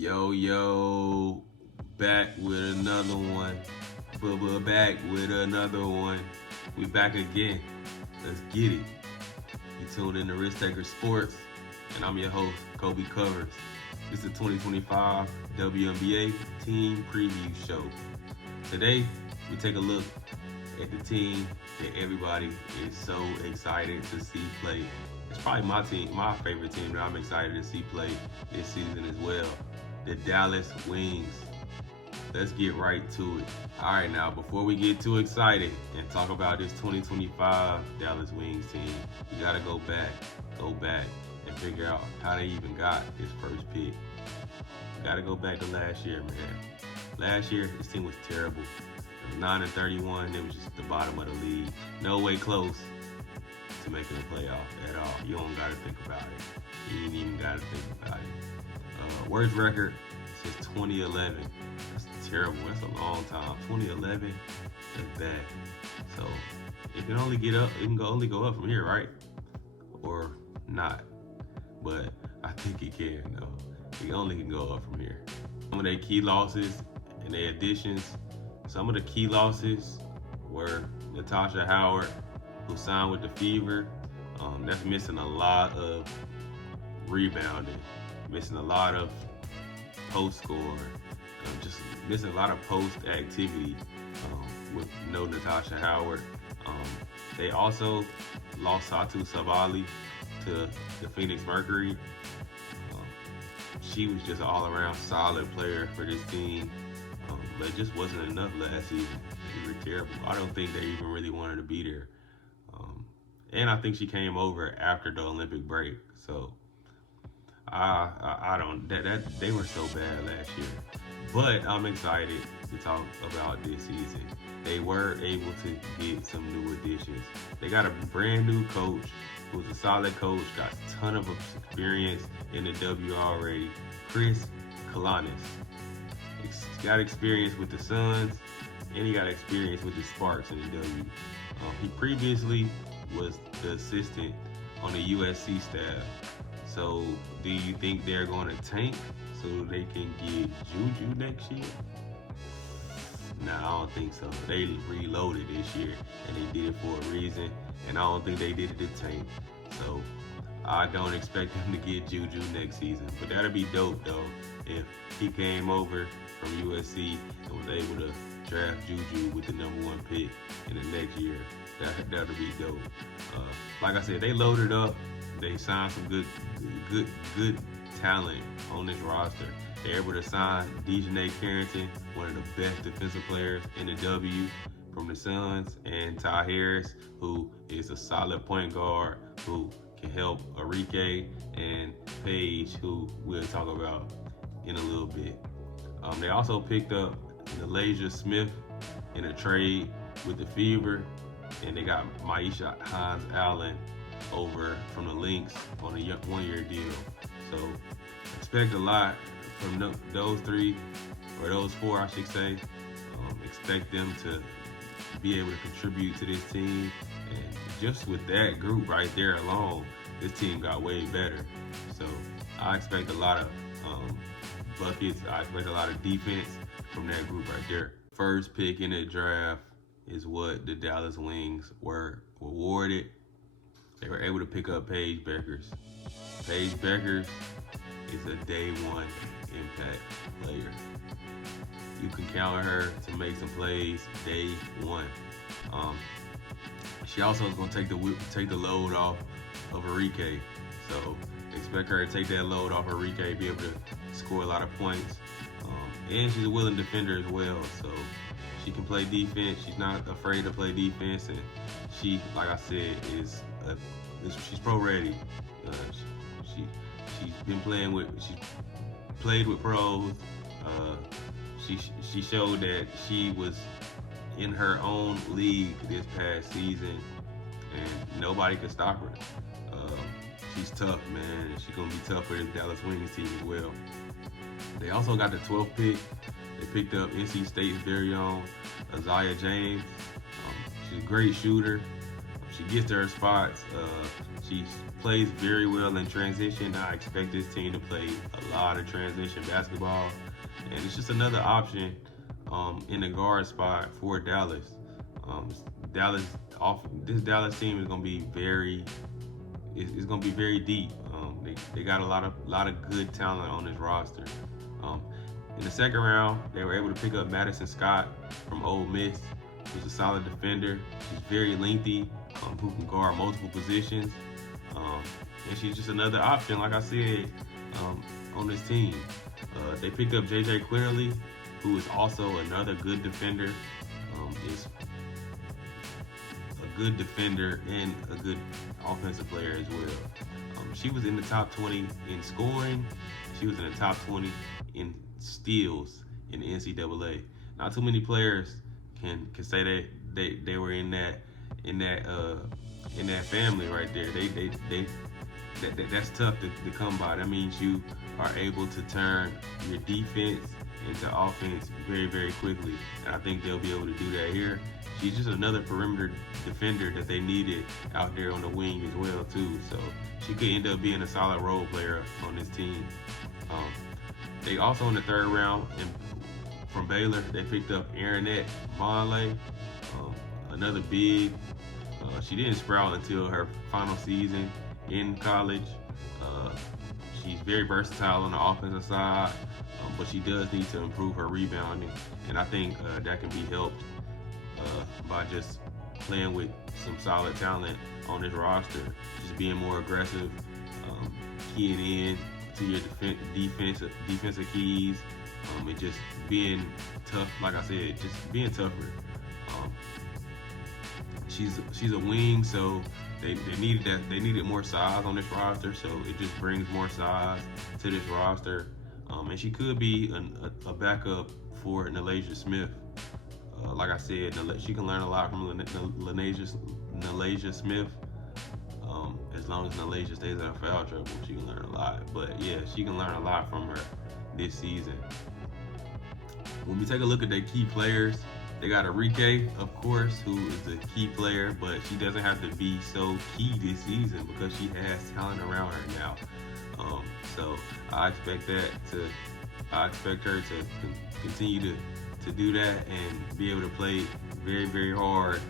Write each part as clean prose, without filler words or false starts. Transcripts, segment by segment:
Yo, back with another one. Bubba back with another one. We back again. Let's get it. You tuned in to Risk Taker Sports, and I'm your host, Colby Covers. This is the 2025 Wnba Team Preview Show. Today, we take a look at the team that everybody is so excited to see play. It's probably my favorite team that I'm excited to see play this season as well. The Dallas Wings. Let's get right to it. All right, now, before we get too excited and talk about this 2025 Dallas Wings team, we got to go back and figure out how they even got this first pick. Got to go back to last year, man. Last year, this team was terrible. It was 9-31. It was just the bottom of the league. No way close to making the playoff at all. You don't got to think about it. You ain't even got to think about it. Worst record since 2011. That's terrible. That's a long time. 2011, that's bad. So it can only get up. It can only go up from here, right? Or not. But I think it can, though. It only can go up from here. Some of their key losses and their additions. Some of the key losses were Natasha Howard, who signed with the Fever. That's missing a lot of rebounding, missing a lot of post score, just missing a lot of post activity with no Natasha Howard. They also lost Satu Savali to the Phoenix Mercury. She was just an all-around solid player for this team, but it just wasn't enough last season. They were terrible. I don't think they even really wanted to be there. And I think she came over after the Olympic break. So I don't, they were so bad last year. But I'm excited to talk about this season. They were able to get some new additions. They got a brand new coach who's a solid coach, got a ton of experience in the W already. Chris Kalanis. He's got experience with the Suns, and he got experience with the Sparks in the W. He previously was the assistant on the USC staff. So do you think they're going to tank so they can get Juju next year? Nah, I don't think so. They reloaded this year, and they did it for a reason, and I don't think they did it to tank. So I don't expect them to get Juju next season. But that'd be dope, though, if he came over from USC and was able to draft Juju with the #1 pick in the next year. That'd be dope. Like I said, they loaded up. They signed some good talent on this roster. They're able to sign Dejanay Carrington, one of the best defensive players in the W from the Suns, and Ty Harris, who is a solid point guard who can help Arike and Paige, who we'll talk about in a little bit. They also picked up Nalasia Smith in a trade with the Fever, and they got Maisha Hines-Allen over from the Lynx on a one-year deal. So expect a lot from those three, or those four, I should say. Expect them to be able to contribute to this team. And just with that group right there alone, this team got way better. So I expect a lot of buckets. I expect a lot of defense from that group right there. First pick in the draft is what the Dallas Wings were awarded. They were able to pick up Paige Beckers. Paige Beckers is a day one impact player. You can count on her to make some plays day one. She also is going to take the load off of Arike. So expect her to take that load off Arike, be able to score a lot of points. And she's a willing defender as well. So she can play defense. She's not afraid to play defense, and she, like I said, she's pro ready. She's been playing with. She played with pros. She showed that she was in her own league this past season, and nobody could stop her. She's tough, man. She's gonna be tough for the Dallas Wings team as well. They also got the 12th pick. They picked up NC State's very own Isaiah James. She's a great shooter. She gets to her spots. She's plays very well in transition. I expect this team to play a lot of transition basketball, and it's just another option in the guard spot for Dallas. Um, Dallas this Dallas team is going to be it's going to be very deep. They got a lot of good talent on this roster. Um, in the second round, they were able to pick up Madison Scott from Ole Miss, who's a solid defender. She's very lengthy, who can guard multiple positions. And she's just another option, like I said, on this team. They picked up JJ Quinterly, who is also another good defender. Is a good defender and a good offensive player as well. She was in the top 20 in scoring. She was in the top 20 in steals in the NCAA. Not too many players can say that they were in that family right there. That's tough to come by. That means you are able to turn your defense into offense very, very quickly. And I think they'll be able to do that here. She's just another perimeter defender that they needed out there on the wing as well too. So she could end up being a solid role player on this team. They also in the third round from Baylor, they picked up Aaronette Monley, another big. She didn't sprout until her final season in college. She's very versatile on the offensive side, but she does need to improve her rebounding, and I think that can be helped by just playing with some solid talent on this roster, just being more aggressive, keying in to your defensive keys, and just being tough. Like I said, just being tougher. She's a wing, so they needed more size on this roster, so it just brings more size to this roster. And she could be a backup for Nalasia Smith. Like I said, she can learn a lot from Nalasia Smith. As long as Nalasia stays out of foul trouble, she can learn a lot. But yeah, she can learn a lot from her this season. When we take a look at their key players, they got Enrique, of course, who is the key player, but she doesn't have to be so key this season because she has talent around her now. So I expect her to continue to do that and be able to play very, very hard.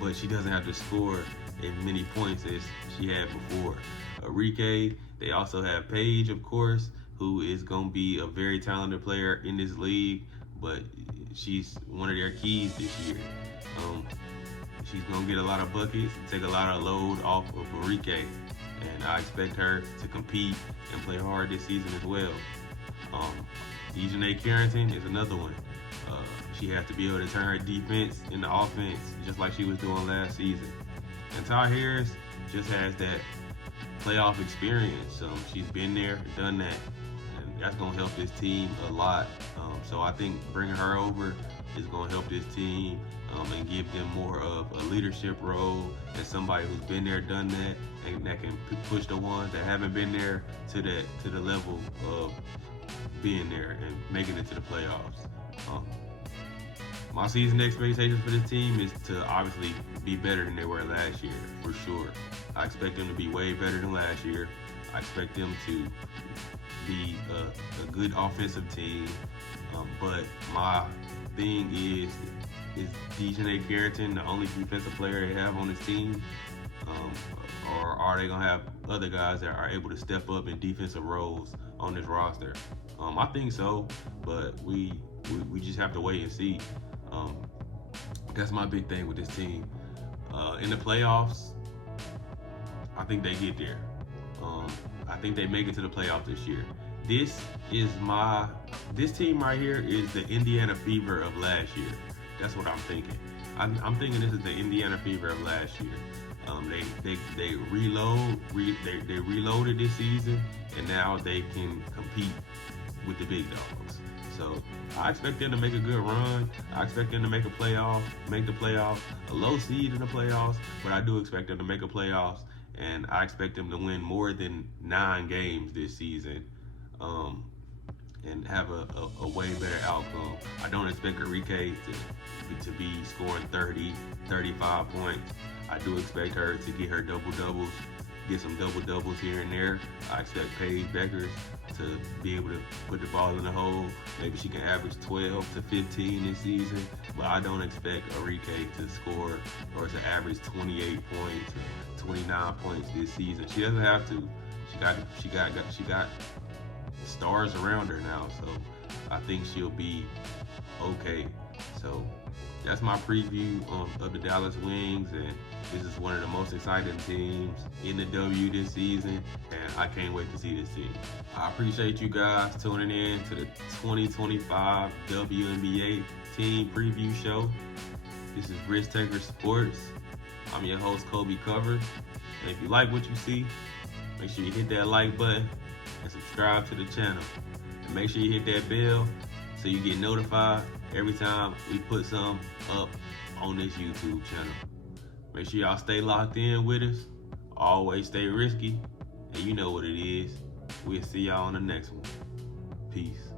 But she doesn't have to score as many points as she had before. Enrique, they also have Paige, of course, who is going to be a very talented player in this league, but she's one of their keys this year. She's going to get a lot of buckets, take a lot of load off of Enrique, and I expect her to compete and play hard this season as well. Dejanay Carrington is another one. She has to be able to turn her defense into offense just like she was doing last season. And Ty Harris just has that playoff experience. She's been there, done that, and that's going to help this team a lot. So I think bringing her over is going to help this team and give them more of a leadership role as somebody who's been there, done that, and that can push the ones that haven't been there to the level of being there and making it to the playoffs. My season expectations for this team is to obviously be better than they were last year, for sure. I expect them to be way better than last year. I expect them to be a good offensive team. But my thing is Dejanay Carrington the only defensive player they have on this team? Or are they going to have other guys that are able to step up in defensive roles on this roster? I think so, but we just have to wait and see. That's my big thing with this team. In the playoffs, I think they get there. I think they make it to the playoffs this year. This team right here is the Indiana Fever of last year. That's what I'm thinking. I'm thinking this is the Indiana Fever of last year. They reloaded this season, and now they can compete with the big dogs. So I expect them to make a good run. I expect them to make the playoffs, a low seed in the playoffs, but I do expect them to make a playoffs, and I expect them to win more than 9 games this season, and have a way better outcome. I don't expect Enrique to be scoring 30, 35 points. I do expect her to get her double-doubles, get some double-doubles here and there. I expect Paige Beckers to be able to put the ball in the hole. Maybe she can average 12 to 15 this season, but I don't expect Arike to score or to average 28 points or 29 points this season. She doesn't have to. She got stars around her now, so I think she'll be okay. So that's my preview of the Dallas Wings, and this is one of the most exciting teams in the W this season, and I can't wait to see this team. I appreciate you guys tuning in to the 2025 WNBA team preview show. This is Risk Taker Sports. I'm your host, Colby Covers. And if you like what you see, make sure you hit that like button and subscribe to the channel. And make sure you hit that bell so you get notified every time we put something up on this YouTube channel. Make sure y'all stay locked in with us. Always stay risky. And you know what it is. We'll see y'all on the next one. Peace.